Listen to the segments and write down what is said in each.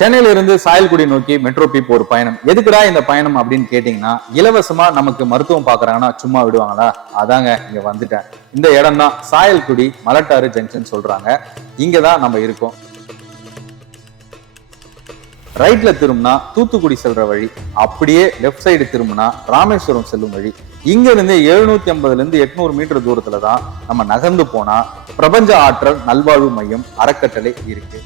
சென்னையில இருந்து சாயல்குடி நோக்கி மெட்ரோ பீப் ஒரு பயணம். எதுக்குடா இந்த பயணம் அப்படின்னு கேட்டீங்கன்னா இலவசமா நமக்கு மருத்துவம் பாக்குறாங்கன்னா சும்மா விடுவாங்களா? அதாங்க இங்க வந்துட்டேன். இந்த இடம் தான் சாயல்குடி மலட்டாறு ஜங்ஷன் சொல்றாங்க. இங்கதான் நம்ம இருக்கோம். ரைட்ல திரும்பினா தூத்துக்குடி செல்ற வழி அப்படியே லெஃப்ட் சைடு திரும்பினா ராமேஸ்வரம் செல்லும் வழி. இங்க இருந்து எழுநூத்தி ஐம்பதுல இருந்து எட்நூறு மீட்டர் தூரத்துல தான் நம்ம நகர்ந்து போனா பிரபஞ்ச ஆற்றல் நல்வாழ்வு மையம் அறக்கட்டளை இருக்கு.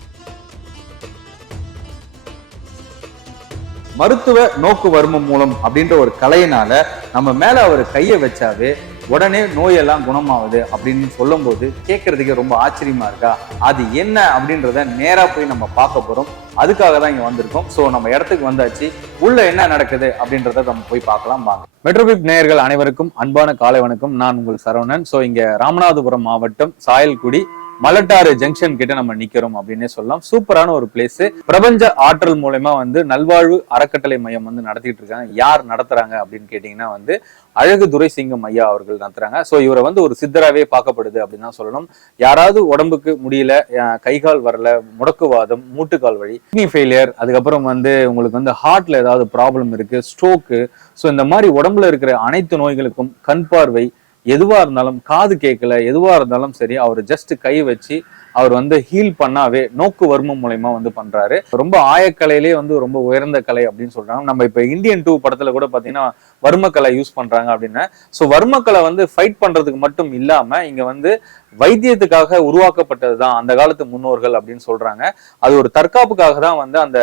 மருத்துவ நோக்கு வர்மம் மூலம் அப்படின்ற ஒரு கலையினால நம்ம மேல அவர் கையை வச்சாவே உடனே நோயெல்லாம் குணமாகுது அப்படின்னு சொல்லும்போது கேட்கறதுக்கே ரொம்ப ஆச்சரியமா இருக்கா? அது என்ன அப்படின்றத நேரா போய் நம்ம பார்க்க போறோம். அதுக்காக தான் இங்க வந்திருக்கோம். ஸோ நம்ம இடத்துக்கு வந்தாச்சு. உள்ள என்ன நடக்குது அப்படின்றத நம்ம போய் பார்க்கலாம் வாங்க. மெட்ரோபிப் நேயர்கள் அனைவருக்கும் அன்பான காலை வணக்கம். நான் உங்கள் சரவணன். ஸோ இங்க ராமநாதபுரம் மாவட்டம் சாயல்குடி மலட்டாறு ஜங்ஷன் கிட்ட நம்ம நிக்கிறோம் அப்படின்னே சொல்லலாம். சூப்பரான ஒரு பிளேஸ் பிரபஞ்ச ஆற்றல் மூலயமா வந்து நல்வாழ்வு அறக்கட்டளை மையம் வந்து நடத்திட்டு இருக்காங்க. யார் நடத்துறாங்க அப்படின்னு கேட்டீங்கன்னா வந்து அழகு துரைசிங்கம் ஐயா அவர்கள் நடத்துறாங்க. ஸோ இவரை வந்து ஒரு சித்தராவே பார்க்கப்படுது அப்படின்னு தான் சொல்லணும். யாராவது உடம்புக்கு முடியல கைகால் கை கால் வரல முடக்குவாதம் மூட்டுக்கால் வழி கிட்னி ஃபெயிலியர் அதுக்கப்புறம் வந்து உங்களுக்கு வந்து ஹார்ட்ல ஏதாவது ப்ராப்ளம் இருக்கு ஸ்ட்ரோக்கு ஸோ இந்த மாதிரி உடம்புல இருக்கிற அனைத்து நோய்களுக்கும் கண் பார்வை எதுவாக இருந்தாலும் காது கேட்கல எதுவாக இருந்தாலும் சரி அவர் ஜஸ்ட் கை வச்சு அவர் வந்து ஹீல் பண்ணாவே நோக்கு வர்மம் மூலயமா வந்து பண்றாரு. ரொம்ப ஆயக்கலையிலேயே வந்து ரொம்ப உயர்ந்த கலை அப்படின்னு சொல்றாங்க. நம்ம இப்ப இந்தியன் டூ படத்துல கூட பாத்தீங்கன்னா வர்மக்கலை யூஸ் பண்றாங்க அப்படின்னா. ஸோ வர்மக்கலை வந்து ஃபைட் பண்றதுக்கு மட்டும் இல்லாம இங்க வந்து வைத்தியத்துக்காக உருவாக்கப்பட்டது தான் அந்த காலத்து முன்னோர்கள் அப்படின்னு சொல்றாங்க. அது ஒரு தற்காப்புக்காக தான் வந்து அந்த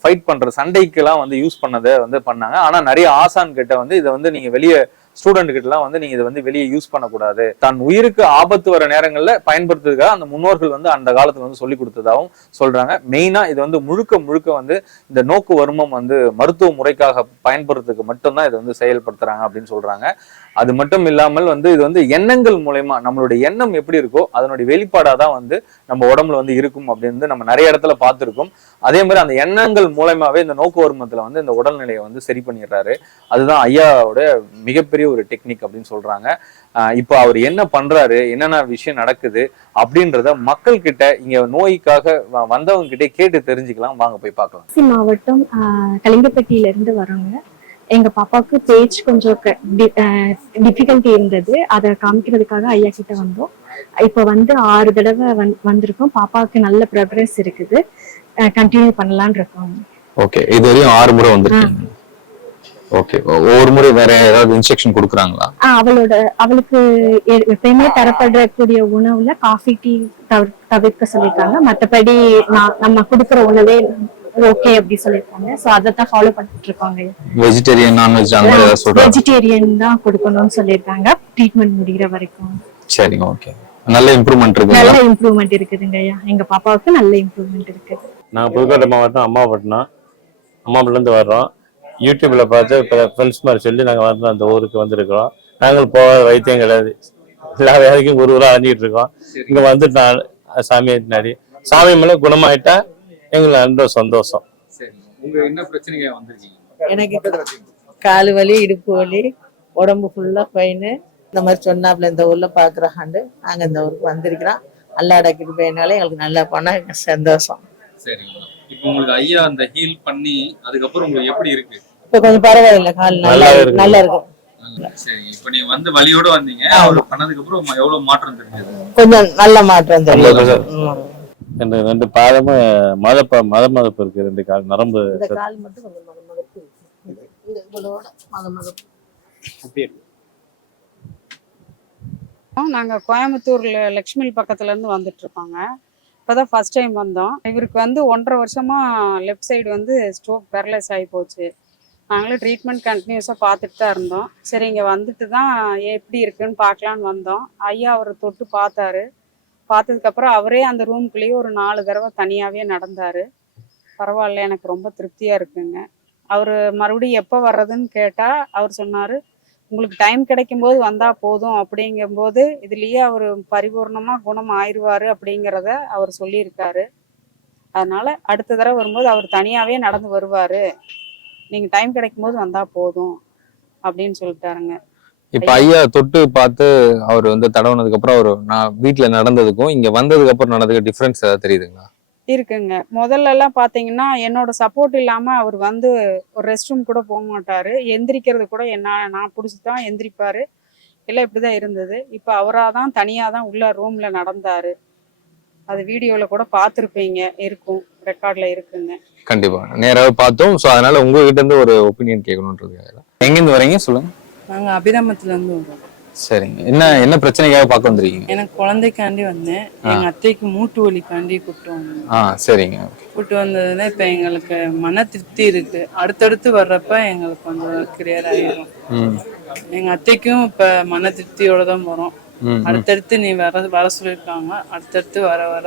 ஃபைட் பண்ற சண்டைக்கெல்லாம் வந்து யூஸ் பண்ணதை வந்து பண்ணாங்க. ஆனா நிறைய ஆசான் கிட்ட வந்து இதை வந்து நீங்க வெளியே ஸ்டூடெண்ட் கிட்டலாம் வந்து நீங்கள் இதை வந்து வெளியே யூஸ் பண்ணக்கூடாது. தன் உயிருக்கு ஆபத்து வர நேரங்களில் பயன்படுத்துறதுக்காக அந்த முன்னோர்கள் வந்து அந்த காலத்துல வந்து சொல்லி கொடுத்ததாகவும் சொல்றாங்க. மெயினா இது வந்து முழுக்க முழுக்க வந்து இந்த நோக்கு வருமம் வந்து மருத்துவ முறைக்காக பயன்படுறதுக்கு மட்டும்தான் இதை வந்து செயல்படுத்துறாங்க அப்படின்னு சொல்றாங்க. அது மட்டும் இல்லாமல் வந்து இது வந்து எண்ணங்கள் மூலயமா நம்மளுடைய எண்ணம் எப்படி இருக்கோ அதனுடைய வெளிப்பாடாக தான் வந்து நம்ம உடம்புல வந்து இருக்கும் அப்படின்னு வந்து நம்ம நிறைய இடத்துல பார்த்துருக்கோம். அதே மாதிரி அந்த எண்ணங்கள் மூலயமாவே இந்த நோக்கு வருமத்தில் வந்து இந்த உடல்நிலையை வந்து சரி பண்ணிடுறாரு. அதுதான் ஐயாவோட மிகப்பெரிய ஒரு டெக்னிக் அப்படின்னு சொல்றாங்க. இப்போ அவர் என்ன பண்றாரு என்னென்ன விஷயம் நடக்குது அப்படின்றத மக்கள் கிட்ட இங்க நோய்க்காக வந்தவங்க கிட்டே கேட்டு தெரிஞ்சுக்கலாம். வாங்க போய் பார்க்கலாம். மாவட்டம் கலிங்கப்பட்டியில இருந்து வரோங்க. எங்க பாப்பாவுக்கு பேச்சு கொஞ்சம் டிஃபிகல்ட்டி இருந்தது. அதை காமிக்கிறதுக்காக ஐயா கிட்ட வந்தோம். இப்போ வந்து ஆறு தடவை வந் வந்திருக்கோம். பாப்பாவுக்கு நல்ல ப்ரோக்ரஸ் இருக்குது. கண்டினியூ பண்ணலாம்னு இருக்கோம். ஓகே இது வரையும் ஆறு முறை வந்திருக்கீங்க. ஓகே ஒவ்வொரு முறை வேற ஏதாவது இன்ஸ்ட்ரக்ஷன் கொடுக்குறாங்களா? அவளோட அவளுக்கு எப்பயுமே தரப்படக்கூடிய உணவுல காஃபி டீ தவிர- தவிர்க்க சொல்லியிருக்காங்க. மற்றபடி நான் நம்ம கொடுக்குற உணவே ஓகே அப்படி சொல்லியிருக்காங்க. ஸோ அதை தான் ஃபாலோ பண்ணிட்டு இருக்காங்க வெஜிடேரியன் நான்வெஜ் அந்த சொல்றாங்க. வெஜிடேரியன் தான் கொடுக்கணும்னு சொல்லியிருக்காங்க. ட்ரீட்மெண்ட் முடிகிற வரைக்கும். சரிங்க ஓகே நல்ல இம்ப்ரூவ்மெண்ட் இருக்கு நல்ல இம்ப்ரூவ்மெண்ட் இருக்குதுங்க ஐயா. எங்க பாப்பாவுக்கு நல்ல இம்ப்ரூவ்மெண்ட் இருக்கு. நாங்கள் புதுக்கோட்டை மாவட்டம் அம்மாப்பட்டினம் அம்மாப்பட்டிலேருந்து வர்றோம். யூடியூப்ல பார்த்து இப்போ ஃப்ரெண்ட்ஸ் மாதிரி சொல்லி நாங்கள் வந்து அந்த ஊருக்கு வந்திருக்கிறோம். நாங்கள் போகாத வைத்தியம் கிடையாது. எல்லா வேலைக்கும் ஒரு ஊராக அணிஞ்சிட்டு இருக்கோம். இங்கே வந்துட்டு நான் சாமியை பின்னாடி. சாமி மேலே குணமாயிட்டா எங்களுக்கு நல்ல சந்தோஷம். எனக்கு கால் வலி இடுப்பு வலி உடம்பு ஃபுல்லா பெயின் இந்த மாதிரி சொன்னாப்புல இந்த ஊர்ல பாக்குறாண்டு நாங்க இந்த ஊருக்கு வந்திருக்கிறோம். அல்லா அடக்கிட்டு போயினாலே எங்களுக்கு நல்லா போனா எங்களுக்கு சந்தோஷம். சரி இப்போ உங்களுக்கு ஐயா அந்த ஹீல் பண்ணி அதுக்கப்புறம் உங்களுக்கு எப்படி இருக்கு? இப்ப கொஞ்சம் பரவாயில்ல கால் நல்லா இருக்கு. நல்லா இருக்கும் சரி இப்போ நீங்க வந்து வலியோட வந்தீங்க அவர் பண்ணதுக்கு அப்புறம் எவ்வளவு மாற்றம் தெரிஞ்சது? கொஞ்சம் நல்ல மாற்றம் தெரியும். ரெண்டு ரெண்டு பாதமும் மதப்ப மத மதப்பு இருக்கு ரெண்டு கால் நரம்பு இந்த கால் மட்டும் கொஞ்சம் மத மதப்பு. இந்த- இவ்வளோட மத மதப்பு நாங்கள் லக்ஷ்மில் இருந்து வந்துட்டு இருக்கோங்க. இப்போதான் ஃபர்ஸ்ட் டைம் வந்தோம். இவருக்கு வந்து ஒன்றரை வருஷமா லெஃப்ட் சைடு வந்து ஸ்ட்ரோக் பேரலைஸ் ஆகி போச்சு. நாங்களும் ட்ரீட்மெண்ட் கண்டினியூஸாக பார்த்துட்டு தான் இருந்தோம். சரி இங்கே வந்துட்டு தான் எப்படி இருக்குன்னு பார்க்கலான்னு வந்தோம். ஐயா அவர் தொட்டு பார்த்தாரு. பார்த்ததுக்கப்புறம் அவரே அந்த ரூம்குள்ளேயே ஒரு நாலு தடவை தனியாகவே நடந்தார். பரவாயில்ல எனக்கு ரொம்ப திருப்தியாக இருக்குங்க. அவர் மறுபடியும் எப்போ வர்றதுன்னு கேட்டால் அவர் சொன்னார் உங்களுக்கு டைம் கிடைக்கும் போது வந்தா போதும். அப்படிங்கும்போது இதுலயே அவர் பரிபூர்ணமா குணம் ஆயிருவாரு அப்படிங்கிறத அவர் சொல்லியிருக்காரு. அதனால அடுத்த தடவை வரும்போது அவர் தனியாவே நடந்து வருவாரு. நீங்க டைம் கிடைக்கும் போது வந்தா போதும் அப்படின்னு சொல்லிட்டாருங்க. இப்ப ஐயா தொட்டு பார்த்து அவர் வந்து தடவுனதுக்கு அப்புறம் அவர் நான் வீட்டுல நடந்ததுக்கும் இங்க வந்ததுக்கு அப்புறம் நடந்ததுக்கு டிஃபரன்ஸ் ஏதாவது தெரியுதுங்களா? இருக்குங்க. முதல்ல எல்லாம் பாத்தீங்கன்னா என்னோட சப்போர்ட் இல்லாம அவர் வந்து ஒரு ரெஸ்ட் ரூம் கூட போக மாட்டாரு. எந்திரிக்கிறது கூட என்ன நான் பிடிச்சி தான் எந்திரிப்பாரு. எல்லாம் இப்படிதான் இருந்தது. இப்போ அவராக தான் தனியாக தான் உள்ள ரூம்ல நடந்தாரு. அது வீடியோவில் கூட பார்த்துருப்பீங்க இருக்கும். ரெக்கார்டில் இருக்குங்க. கண்டிப்பா. நேராவே பார்த்தோம். சோ அதனால உங்ககிட்ட இருந்து ஒரு ஒப்பீனியன் கேட்கணுன்றதுக்காக எங்க இருந்து வரீங்க? சொல்லுங்க. நாங்க அபிராமத்துல இருந்து வரோம். சரிங்க. என்ன என்ன பிரச்சனைக்காக பார்க்க வந்திருக்கீங்க? எனக்கு குழந்தைக்காண்டி வந்தேன். எங்க அத்தைக்கு மூட்டு வலிக்காண்டி கூப்பிட்டு வந்தேன். ஆ சரிங்க. கூப்பிட்டு வந்ததுல இப்ப எங்களுக்கு மன திருப்தி இருக்கு. அடுத்தடுத்து வர்றப்ப எங்களுக்கு கொஞ்சம் கிளியர் ஆயிடும் எங்க அத்தைக்கும் இப்ப மன திருப்தியோட தான் போறோம். அடுத்தடுத்து நீ வர வர சொல்லியிருக்காங்க. அடுத்தடுத்து வர வர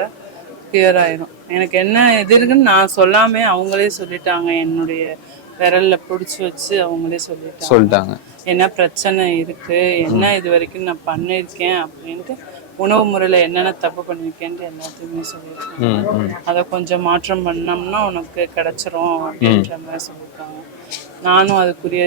கிளியர் ஆயிடும் எனக்கு என்ன இது இருக்குன்னு நான் சொல்லாமே அவங்களே சொல்லிட்டாங்க என்னுடைய விரல்ல பிடிச்சி வச்சு அவங்களே சொல்லிட்டாங்க. சொல்லிட்டாங்க. என்ன பிரச்சனை இருக்கு? என்ன இது வரைக்கும் நான் பண்ணியிருக்கேன் அப்படின்ட்டு உணவு முறையில் என்னென்ன தப்பு பண்ணியிருக்கேன்ட்டு எல்லாத்தையுமே சொல்லியிருக்காங்க. அதை கொஞ்சம் மாற்றம் பண்ணோம்னா உனக்கு கிடைச்சிரும் அப்படின்ற மாதிரி சொல்லியிருக்காங்க. நானும் அதுக்குரிய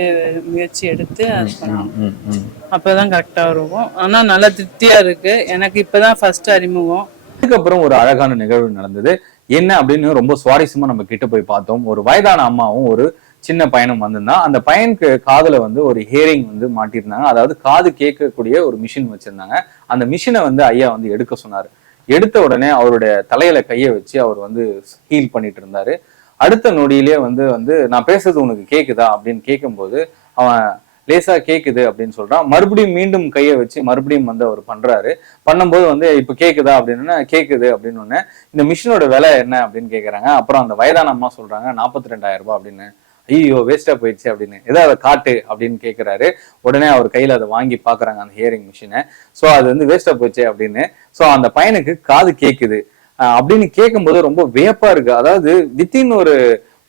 முயற்சி எடுத்து அது பண்ணேன் ம் ம் அப்பதான் கரெக்டா இருக்கும் ஆனா நல்லா திருப்தியா இருக்கு. எனக்கு இப்பதான் ஃபர்ஸ்ட் அறிமுகம். அதுக்கப்புறம் ஒரு அழகான நிகழ்வு நடந்தது. என்ன அப்படின்னு ரொம்ப சுவாரஸ்யமா நம்ம கிட்ட போய் பார்த்தோம். ஒரு வயதான அம்மாவும் ஒரு சின்ன பயணம் வந்திருந்தான் அந்த பையனுக்கு காதில் வந்து ஒரு ஹியரிங் வந்து மாட்டியிருந்தாங்க. அதாவது காது கேட்கக்கூடிய ஒரு மிஷின் வச்சிருந்தாங்க. அந்த மிஷினை வந்து ஐயா வந்து எடுக்க சொன்னார். எடுத்த உடனே அவருடைய தலையில கையை வச்சு அவர் வந்து ஹீல் பண்ணிட்டு இருந்தாரு. அடுத்த நொடியிலே வந்து வந்து நான் பேசுறது உனக்கு கேக்குதா? அப்படின்னு கேட்கும்போது அவன் லேசா கேக்குது அப்படின்னு சொல்றான். மறுபடியும் மீண்டும் கையை வச்சு மறுபடியும் வந்து அவர் பண்றாரு. பண்ணும்போது வந்து இப்ப கேக்குதா? அப்படின்னு கேக்குது அப்படின்னு உடனே இந்த மிஷினோட விலை என்ன அப்படின்னு கேக்குறாங்க. அப்புறம் அந்த வயதான அம்மா சொல்றாங்க நாற்பத்தி ரெண்டாயிரம் ரூபாய் அப்படின்னு. ஐயோ வேஸ்டா போயிடுச்சு அப்படின்னு ஏதோ அதை காட்டு அப்படின்னு கேக்குறாரு உடனே அவர் கையில அதை வாங்கி பாக்குறாங்க அந்த ஹியரிங் மிஷினை சோ அது வந்து வேஸ்டா போச்சு அப்படின்னு சோ அந்த பையனுக்கு காது கேக்குது அஹ் அப்படின்னு கேட்கும்போது ரொம்ப வியப்பா இருக்கு அதாவது வித்தின் ஒரு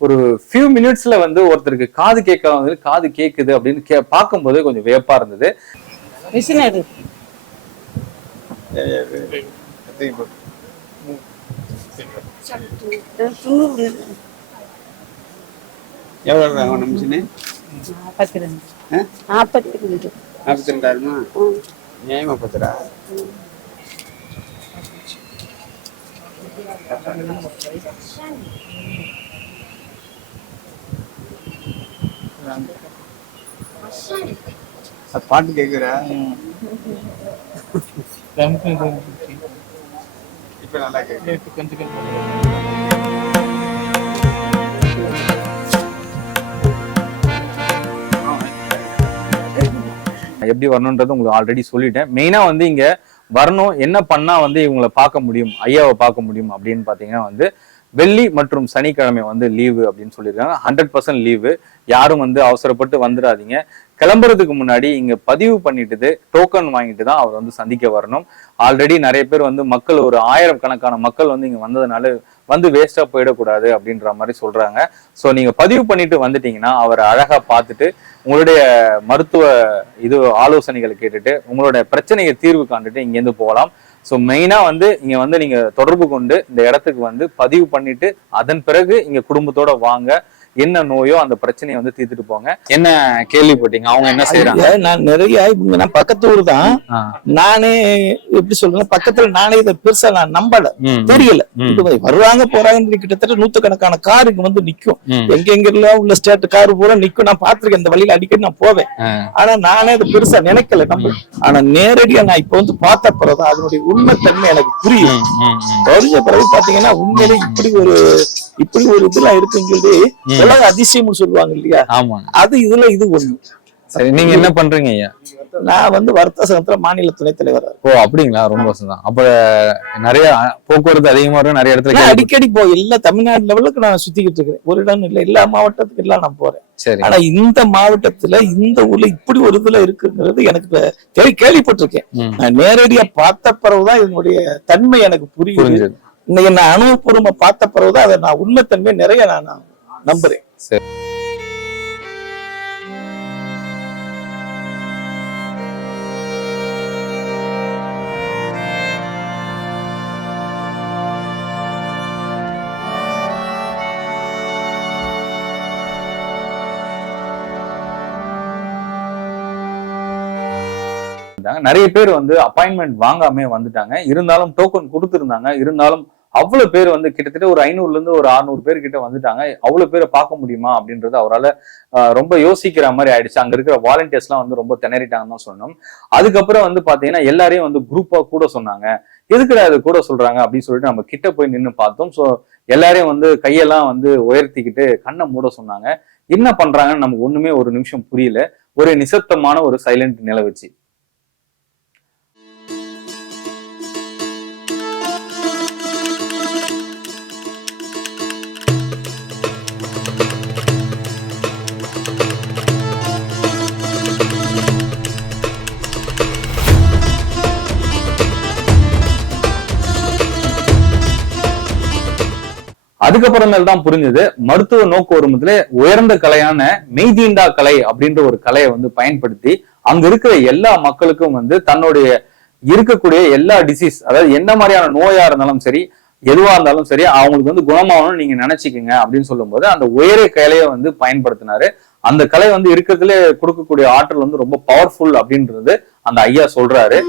ஒரு ஃபியூ மினிட்ஸ்ல வந்து ஒருத்தருக்கு காது கேட்க வந்து காது கேக்குது அப்படின்னு கே பார்க்கும்போது கொஞ்சம் வியப்பா இருந்தது மிஷின் எவ்வளோ வாங்கணும் மிஷினு நாற்பத்தி ரெண்டு. நாற்பத்தி ரெண்டு. நாற்பத்தி ரெண்டாயிரமா? நியாயமா பத்துரா பாட்டு கேட்குற இப்போ நல்லா கேட்குது எப்படி வரணுன்றது உங்களுக்கு ஆல்ரெடி சொல்லிட்டேன். மெயினாக வந்து இங்கே வரணும் என்ன பண்ணால் வந்து இவங்களை பார்க்க முடியும் ஐயாவை பார்க்க முடியும் அப்படின்னு பார்த்தீங்கன்னா வந்து வெள்ளி மற்றும் சனிக்கிழமை வந்து லீவு அப்படின்னு சொல்லியிருக்காங்க. ஹண்ட்ரட் பர்சன்ட் லீவு யாரும் வந்து அவசரப்பட்டு வந்துடாதீங்க. கிளம்புறதுக்கு முன்னாடி இங்க பதிவு பண்ணிட்டு டோக்கன் வாங்கிட்டு தான் அவர் வந்து சந்திக்க வரணும். ஆல்ரெடி நிறைய பேர் வந்து மக்கள் ஒரு ஆயிரம் கணக்கான மக்கள் வந்து இங்க வந்ததுனால வந்து வேஸ்டா போயிடக்கூடாது அப்படின்ற மாதிரி சொல்றாங்க. ஸோ நீங்க பதிவு பண்ணிட்டு வந்துட்டீங்கன்னா அவரை அழகா பார்த்துட்டு உங்களுடைய மருத்துவ இது ஆலோசனைகளை கேட்டுட்டு உங்களுடைய பிரச்சனையை தீர்வு காண்டுட்டு இங்கேருந்து போகலாம். ஸோ மெயினாக வந்து இங்க வந்து நீங்க தொடர்பு கொண்டு இந்த இடத்துக்கு வந்து பதிவு பண்ணிட்டு அதன் பிறகு இங்க குடும்பத்தோட வாங்க. என்ன நோயோ அந்த பிரச்சனையை வந்து தீர்த்துட்டு போங்க. என்ன கேள்விப்பட்டீங்க அவங்க என்ன செய்யறாங்க நான் நிறைய இவங்க நான் பக்கத்து ஊர் தான். நானே எப்படி சொல்றேன் பக்கத்துல நானே இதை பெருசா நான் நம்பல. தெரியல. வருவாங்க போறாங்க கிட்டத்தட்ட நூத்துக்கணக்கான கார் இங்க வந்து நிக்கும். எங்க எங்கெல்லாம் உள்ள ஸ்டேட் கார் பூரா நிக்கும். நான் பாத்திருக்கேன் இந்த வழியில அடிக்கடி நான் போவேன். ஆனா நானே அதை பெருசா நினைக்கல நம்ம ஆனா நேரடியா நான் இப்ப வந்து பார்த்த பிறகுதான் அதனுடைய உண்மைத்தன்மை எனக்கு புரியும். தெரிஞ்ச பிறகு பாத்தீங்கன்னா உண்மையிலே இப்படி ஒரு இப்படி ஒரு இதெல்லாம் இருக்குன்னு சொல்லி ம். உலக அதிசயம்னு சொல்லுவாங்க இல்லையா? ஆமாங்க. அது இதுல இது ஒண்ணு. சரி நீங்க என்ன பண்றீங்க ஐயா? நான் வந்து வர்த்தக சங்கத்துல மாநில துணைத் தலைவர் ஓ அப்படிங்களா? ரொம்ப வசந்தம் அப்ப நிறைய போக்குவரத்து அதிகமா இருக்கும் நிறைய இடத்துல அடிக்கடி போய் எல்லா தமிழ்நாடு லெவலுக்கு நான் சுத்திக்கிட்டு இருக்கிறேன். ஒரு இடம் இல்ல எல்லா மாவட்டத்துக்கு எல்லாம் நான் போறேன். சரி. ஆனா இந்த மாவட்டத்துல இந்த ஊர்ல இப்படி ஒரு இதுல இருக்குங்கிறது எனக்கு கேள்விப்பட்டிருக்கேன். நான் நேரடியா பார்த்த பிறகுதான் இதனுடைய தன்மை எனக்கு புரியுது. இன்னைக்கு நான் அனுபவபூர்வமா பார்த்த பிறகுதான் அதை நான் உண்மைத்தன்மை நிறைய நான் நம்புறேன். இருந்தாங்க. நிறைய பேர் வந்து அப்பாயின்மெண்ட் வாங்காம வந்துட்டாங்க. இருந்தாலும் டோக்கன் கொடுத்துருந்தாங்க. இருந்தாலும் அவ்வளவு பேர் வந்து கிட்டத்தட்ட ஒரு ஐநூறுல இருந்து ஒரு அறுநூறு பேர் கிட்ட வந்துட்டாங்க. அவ்வளவு பேரை பார்க்க முடியுமா அப்படின்றது அவரால் ரொம்ப யோசிக்கிற மாதிரி ஆயிடுச்சு. அங்க இருக்கிற வாலண்டியர்ஸ் எல்லாம் வந்து ரொம்ப திணறிட்டாங்கன்னு தான் சொன்னோம் அதுக்கப்புறம் வந்து பாத்தீங்கன்னா எல்லாரையும் வந்து குரூப்பா கூட சொன்னாங்க. எதுக்குடா அது கூட சொல்றாங்க அப்படின்னு சொல்லிட்டு நம்ம கிட்ட போய் நின்று பார்த்தோம். ஸோ எல்லாரையும் வந்து கையெல்லாம் வந்து உயர்த்திக்கிட்டு கண்ணை மூட சொன்னாங்க. என்ன பண்றாங்கன்னு நமக்கு ஒண்ணுமே ஒரு நிமிஷம் புரியல. ஒரு நிசப்தமான ஒரு சைலண்ட் நிலவுச்சு அதுக்கப்புறமேல் தான் புரிஞ்சது. மருத்துவ நோக்கு வரும்போதுல உயர்ந்த கலையான மெய்தீண்டா கலை அப்படின்ற ஒரு கலையை வந்து பயன்படுத்தி அங்க இருக்கிற எல்லா மக்களுக்கும் வந்து தன்னுடைய இருக்கக்கூடிய எல்லா டிசீஸ் அதாவது என்ன மாதிரியான நோயா இருந்தாலும் சரி எதுவா இருந்தாலும் சரி அவங்களுக்கு வந்து குணமாகணும்னு நீங்க நினைச்சுக்கோங்க அப்படின்னு சொல்லும்போது அந்த உயரிய கலையை வந்து பயன்படுத்தினாரு. அந்த கலை வந்து இருக்கிறதுல கொடுக்கக்கூடிய ஆற்றல் வந்து ரொம்ப பவர்ஃபுல் அப்படின்றது அந்த ஐயா சொல்றாரு.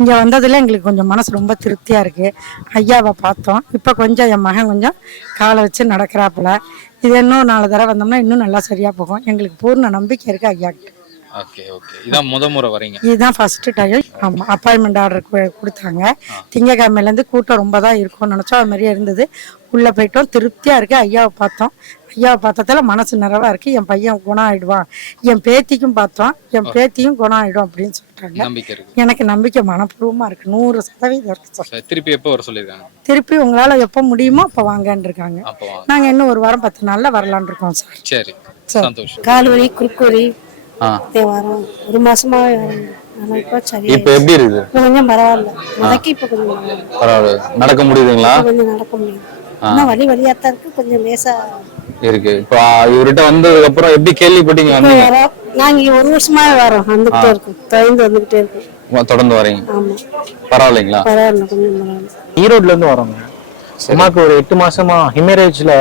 இங்கே வந்ததில் எங்களுக்கு கொஞ்சம் மனசு ரொம்ப திருப்தியாக இருக்குது ஐயாவை பார்த்தோம். இப்போ கொஞ்சம் என் மகன் கொஞ்சம் காலை வச்சு நடக்கிறாப்புல. இது இன்னும் நாலு தடவை வந்தோம்னா இன்னும் நல்லா சரியாக போகும். எங்களுக்கு பூர்ண நம்பிக்கை இருக்குது ஐயா ஓகே ஓகே. இதான் முத முறை வரீங்க. இதுதான் ஃபர்ஸ்ட் டைம் ஆமாம் அப்பாயின்மெண்ட் ஆர்டர் கொடுத்தாங்க. திங்கக்கிழமையிலேருந்து கூட்டம் ரொம்ப தான் இருக்கும்னு நினச்சோம். அது மாதிரியே இருந்தது. உள்ளே போயிட்டோம். திருப்தியாக இருக்குது ஐயாவை பார்த்தோம். ஐயாவை பார்த்ததுல மனசு நிறைவா இருக்குது என் பையன் குணம் ஆயிடுவான் என் பேத்திக்கும் பார்த்தோம் என் பேத்தியும் குணம் ஆயிடும் அப்படின்னு சொல்லிட்டாங்க. நம்பிக்கை இருக்கு. எனக்கு நம்பிக்கை மனப்பூர்வமாக இருக்குது நூறு சதவீதம் இருக்குது சார். திருப்பி எப்போ வர சொல்லியிருக்காங்க? திருப்பி உங்களால் எப்போ முடியுமோ அப்போ வாங்கன்னு இருக்காங்க. நாங்கள் இன்னும் ஒரு வாரம் பத்து நாளில் வரலான்னு இருக்கோம் சார். சரி. சந்தோஷம். கால் வலி. வரும். ஒரு மாசமா இப்போ எப்படி இருக்கு கொஞ்சம் பரவாயில்ல. முதக்கி இப்போ கொஞ்சம் பரவாயில்ல. பரவாயில்ல நடக்க முடியுதுங்களா? கொஞ்சம் நடக்க முடியும். இன்னும் வலி வலியாத்தான் இருக்கு. கொஞ்சம் லேசா இருக்கு. இப்போ இவர்கிட்ட வந்ததுக்கு அப்புறம் எப்படி கேள்விப்பட்டீங்க நாங்க ஒரு வருஷமா வரோம். வந்துகிட்டே இருக்கோம். தொடர்ந்து வந்துகிட்டே இருக்கோம். தொடர்ந்து வரீங்க? ஆமா. பரவாயில்லைங்களா? பரவாயில்ல கொஞ்சம் பரவாயில்ல. ஈரோட்ல இருந்து வரோங்க அம்மாவுக்கு ஒரு எட்டு மாசமா ஹிமரேஜ்ல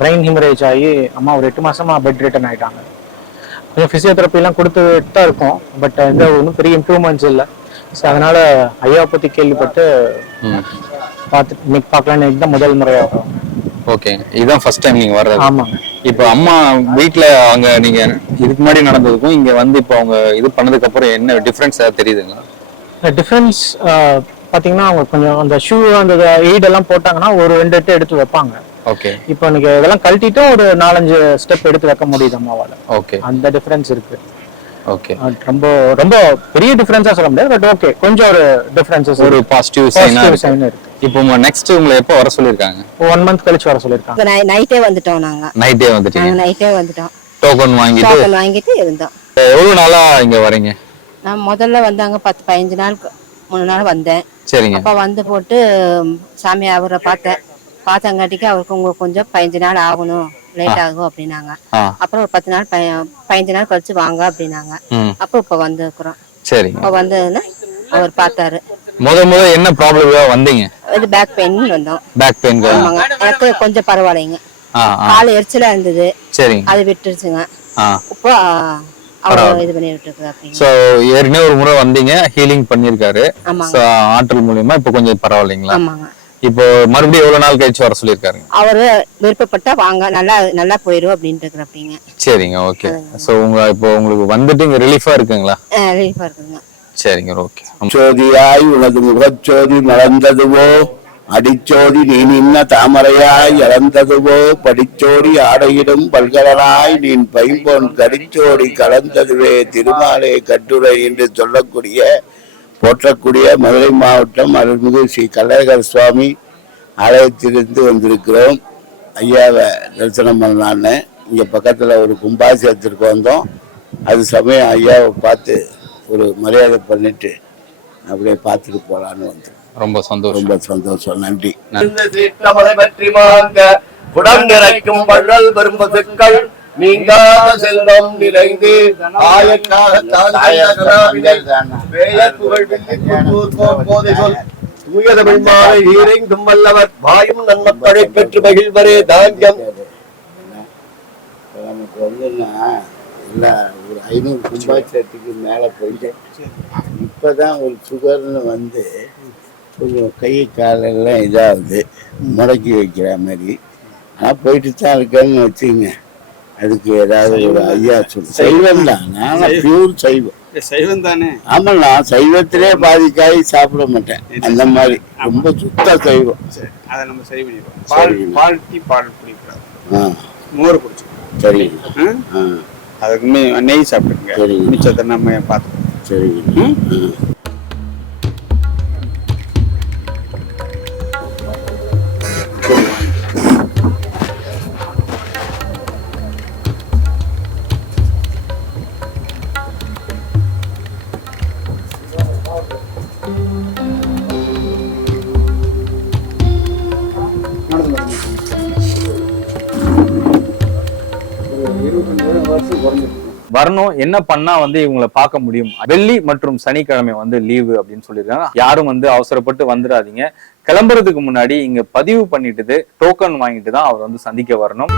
பிரெயின் ஹிமரேஜ் ஆகி அம்மா ஒரு எட்டு மாசமா பெட் ரிட்டர்ன் ஆயிட்டாங்க. கொஞ்சம் பிசியோதெரப்பி எல்லாம் கொடுத்துட்டு தான் இருக்கோம். பட் எந்த ஒன்றும் பெரிய இம்ப்ரூவ்மெண்ட்ஸ் இல்லை. ஸோ அதனால ஐயாவை பத்தி கேள்விப்பட்டு பார்த்து இன்னைக்கு பார்க்கலான்னு தான் முதல் முறையா வரோம். ஓகே இதுதான் ஃபர்ஸ்ட் டைம் நீங்க வர்றது. ஆமாங்க. இப்போ அம்மா வீட்ல அவங்க நீங்க இதுக்கு முன்னாடி நடந்ததுக்கும் இங்க வந்து இப்போ அவங்க இது பண்ணதுக்கு அப்புறம் என்ன டிஃபரன்ஸ் ஏதாவது தெரியுதுங்களா? டிஃபரன்ஸ் பார்த்தீங்கன்னா அவங்க கொஞ்சம் அந்த ஷூ அந்த எய்ட் எல்லாம் போட்டாங்கன்னா ஒரு ரெண்டு எட்டு எடுத்து வைப்பாங்க. ஓகே இப்போ நீங்க இதெல்லாம் கழட்டிட்டு ஒரு நாலஞ்சு ஸ்டெப் எடுத்து வைக்க முடியுது அம்மாவால. ஓகே அந்த டிஃபரன்ஸ் இருக்கு. ஓகே ரொம்ப ரொம்ப பெரிய டிஃபரன்ஸா சொல்ல முடியாது பட் ஓகே கொஞ்சம் ஒரு டிஃபரன்சஸ் ஒரு பாசிட்டிவ் சைன் இருக்கு. இப்போ உங்க நெக்ஸ்ட் உங்களை எப்போ வர சொல்லியிருக்காங்க? ஒன் மந்த் கழிச்சு வர சொல்லியிருக்காங்க. இப்போ நைட்டே வந்துட்டோம் நாங்க. நைட்டே வந்துட்டீங்க. நைட்டே வந்துட்டோம். டோக்கன் வாங்கிட்டு? டோக்கன் வாங்கிட்டு இருந்தோம். எவ்வளவு நாளா இங்க வரீங்க? நான் முதல்ல வந்தாங்க பத்து பதினஞ்சு நாள் மூணு நாள் வந்தேன். சரிங்க. அப்போ வந்து போட்டு சாமி அவரை பார்த்தேன். பார்த்தங்காட்டிக்கு அவருக்கு உங்களுக்கு கொஞ்சம் பதினஞ்சு நாள் ஆகணும். லேட் ஆகும் அப்படின்னாங்க. அப்புறம் ஒரு பத்து நாள் பதினஞ்சு நாள் கழிச்சு வாங்க அப்படின்னாங்க. அப்போ இப்போ வந்துருக்குறோம். சரிங்க. இப்போ வந்ததுன்னா அவர் பார்த்தாரு. முத முத என்ன ப்ராப்ளம் வந்தீங்க? இது பேக் பெயின் வந்தோம். பேக் பெயின் ஆமாங்க. எனக்கு கொஞ்சம் பரவாயில்லைங்க. கால் எரிச்சலா இருந்தது. சரிங்க. அது விட்டுருச்சுங்க. இப்போ ஏற்கனவே ஒரு முறை வந்தீங்க. ஹீலிங் ஸோ ஆற்றல் மூலியமா இப்போ கொஞ்சம் பரவாயில்லைங்களா? இப்போ மறுபடியும் எவ்வளவு நாள் கழிச்சு வர சொல்லியிருக்காருங்க அவரு விருப்பப்பட்டா வாங்க. நல்லா நல்லா போயிடும் இருக்கிறப்பீங்க சரிங்க ஓகே ஸோ உங்க இப்போ உங்களுக்கு வந்துட்டு இங்க ரிலீஃபா இருக்குங்களா? ரிலீஃபா இருக்குங்க. சரிங்க ஓகே சோதியாய் உனது முகச்சோதி மலர்ந்ததுவோ அடிச்சோதி நீ நின்ன தாமரையாய் இழந்ததுவோ படிச்சோடி ஆடையிடும் பல்கலனாய் நீ பைம்பொன் கடிச்சோடி கலந்ததுவே திருமாலே கட்டுரை என்று சொல்லக்கூடிய போற்றக்கூடிய மதுரை மாவட்டம் அருள்மிகு ஸ்ரீ கள்ளழகர் சுவாமி ஆலயத்திலிருந்து வந்திருக்கிறோம் ஐயாவை தரிசனம் பண்ணலான்னு இங்கே பக்கத்தில் ஒரு கும்பாசியத்திற்கு வந்தோம் அது சமயம் ஐயாவை பார்த்து ஒரு மரியாதை பண்ணிட்டு அப்படியே பார்த்துட்டு போலான்னு வந்தோம். ரொம்ப சந்தோஷம். ரொம்ப சந்தோஷம். நன்றி. பற்றி மாங்க புடங்கிறைக்கும் வள்ளல் பெரும்பசுக்கள் நீங்காத செல்வம் நிறைந்து ஆயக்காக புகழ் போதை சொல். தூய தமிழ் மாலை ஈரைந்தும் வல்லவர். வாயும் நன்மக்களை பெற்று மகிழ்வரே தாங்கியம். நமக்கு வந்துன்னா இல்லை ஒரு ஐநூறு கும்பாட்சத்துக்கு மேலே போயிட்டேன் இப்போதான் ஒரு சுகர்னு வந்து கொஞ்சம் கை காலெல்லாம் இதாகுது முடக்கி வைக்கிற மாதிரி. ஆனால் போயிட்டு தான் இருக்கேன்னு வச்சுங்க அதுக்கு ஏதாவது ஒரு ஐயா சொல்லு. சைவம் தான். நான் பியூர் சைவம். சைவம் தானே? ஆமா நான் சைவத்திலே பாதி காய் சாப்பிட மாட்டேன். அந்த மாதிரி. ரொம்ப சுத்த சைவம். சரி அதை நம்ம சரி பண்ணிடுவோம். பால். பால் டீ பால் குடிக்கிறோம் ஆ. மோர் குடிச்சோம் சரி. ஆ. அதுக்கு மே- நெய் சாப்பிட்டுங்க. மிச்சத்தை நம்ம பார்த்துக்கோம் சரி என்ன பண்ணா வந்து இவங்களை பார்க்க முடியும்? வெள்ளி மற்றும் சனிக்கிழமை வந்து லீவு அப்படின்னு சொல்லியிருக்காங்க. யாரும் வந்து அவசரப்பட்டு வந்துடாதீங்க. கிளம்புறதுக்கு முன்னாடி இங்க பதிவு பண்ணிட்டு டோக்கன் வாங்கிட்டு தான் அவர் வந்து சந்திக்க வரணும்.